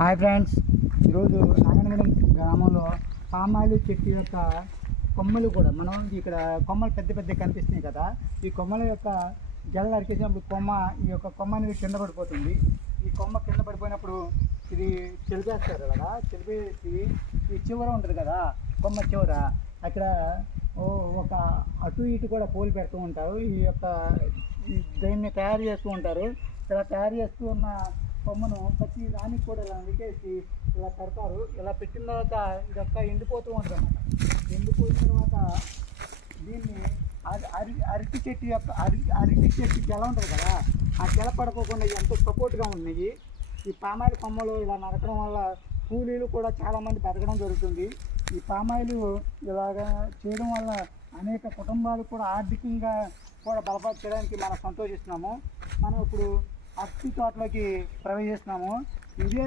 Hi friends, ఈరోజు నారాయణగూడెం గ్రామంలో palm oil చెట్టు యొక్క కొమ్మలు కూడా మనం ఇక్కడ కొమ్మలు పెద్ద పెద్ద కనిపిస్తున్నాయి కదా. ఈ కొమ్మల యొక్క జల్ల నరికేసినప్పుడు ఈ యొక్క కొమ్మ అనేది కింద పడిపోతుంది. ఈ కొమ్మ కింద పడిపోయినప్పుడు ఇది చెలిపేస్తారు కదా. చెలిపేసి ఈ చివర ఉంటుంది కదా, కొమ్మ చివర అక్కడ ఒక అటు ఇటు కూడా పోలు పెడుతూ ఉంటారు. దీన్ని తయారు చేస్తూ ఉంటారు. ఇలా తయారు చేస్తూ ఉన్న కొమ్మను ప్రతి దానికి కూడా ఇలా నికేసి ఇలా పెడతారు. ఇలా పెట్టిన తర్వాత ఇదొక్క ఎండిపోతూ ఉంటుంది అన్నమాట. ఎండిపోయిన తర్వాత దీన్ని అరటి చెట్టు గెల ఉంటుంది కదా, ఆ గెల పడుకోకుండా ఎంతో సపోర్ట్గా ఉన్నాయి. ఈ పామాయిల్ కొమ్మలు ఇలా నరకడం వల్ల కూలీలు కూడా చాలామంది పెరగడం జరుగుతుంది. ఈ పామాయిల్ ఇలాగా చేయడం వల్ల అనేక కుటుంబాలు కూడా ఆర్థికంగా కూడా బలపరచడానికి మనం సంతోషిస్తున్నాము. మనం ఇప్పుడు అరటి తోటలోకి ప్రవేశిస్తున్నాము. ఇదే